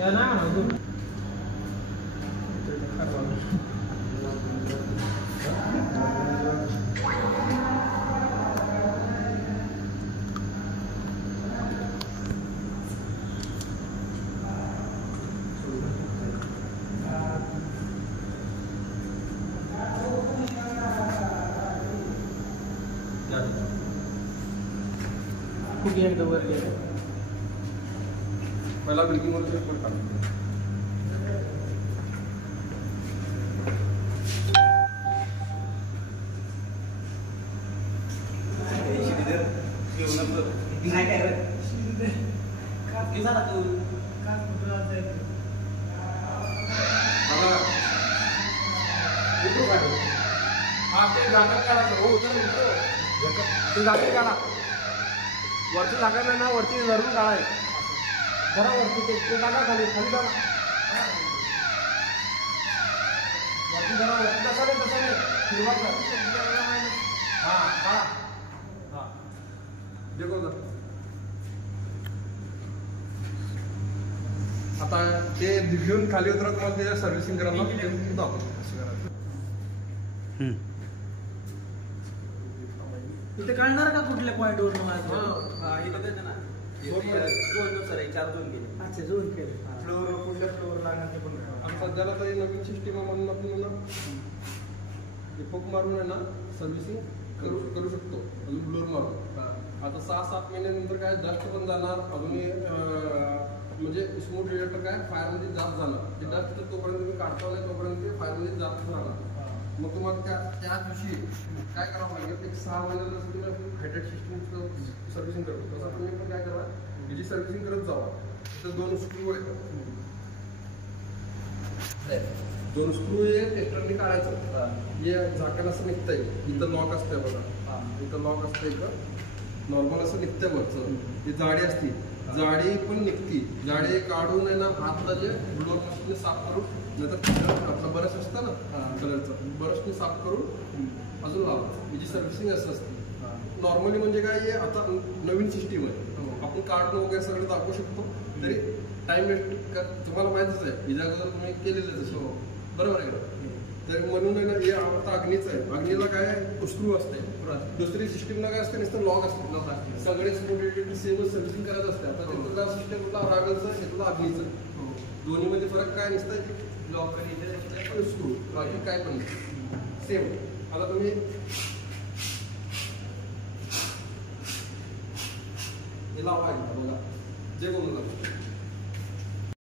Ya nah, itu. कुठे एकदा वर गेले पहिला ब्रेकिंग वर चेक कर वरती जागा नाही ना वरती धरून काढाय जरा वरती ते जागा खाली खाली जागा वरती जरा वरती तसा नाही सुरुवात कर हां काढा हां देखो आता ते घेऊन खाली उतरत मग ते सर्व्हिसिंग करायला दाखवतो कसं करायचं इथे कळणार का कुठल्या पॉइंट वर अच्छा झोन केले फ्लोर कुठल्या फ्लोर लागणार ते पण आणि सध्याला तरी नवीन सिस्टीम म्हणून आपण फूक मारून आहे ना सर्व्हिसिंग करू शकतो अजून फ्लोर मारून आता 6-7 महिन्यानंतर काय डस्ट पण जाणार अजून म्हणजे स्मूथ रिलेटर काय फायरमध्ये जास्त जाणार ते डस्ट तोपर्यंत तुम्ही काढता नाही तोपर्यंत ते फायरमध्ये जास्त राहणार मग तुम्हाला त्या दिवशी काय करावं लागेल एक 6 महिन्याला जसं तुम्ही हायड्रेट सिस्टीमचं सर्व्हिसिंग करतो तसं तुम्ही पण काय करा याची सर्व्हिसिंग करत जावा तर 2 स्क्रू आहेत 2 स्क्रू हे टेस्टरने काढायचं हे झाकण असं निघतंय इथं लॉक असतंय बघा इथं लॉक असतं इथं नॉर्मल असं निघतंय वरचं ही जाडी असती जाडी पण निघती जाडी काढून आहे ना आतला जे ब्लोअर मशीनने साफ करून नंतर आपला बरस असतं ना कलरचं बरसने साफ करून अजून लावायचं याची सर्व्हिसिंग असं असते नॉर्मली म्हणजे काय आता नवीन सिस्टीम आहे आपण काढणं वगैरे सगळं दाखवू शकतो तरी टाइम वेस्ट तुम्हाला माहितीच आहे याच्या अगोदर तुम्ही केलेलं तसं बरोबर आहे का तर म्हणून आहे ना हे आता अग्नीचं आहे अग्नीला काय स्क्रू असते दुसरी सिस्टीमला काय असते नुसतं लॉक असते सगळे स्क्रू सेमच सर्व्हिसिंग करायचं असते आता तिथला सिस्टम कुठला रागलचं इथला अग्नीचं दोन्हीमध्ये फरक काय नसतं लॉक आणि स्क्रू बाकी काय पण सेम आता तुम्ही हे लावा बघा जे बोलू लागतो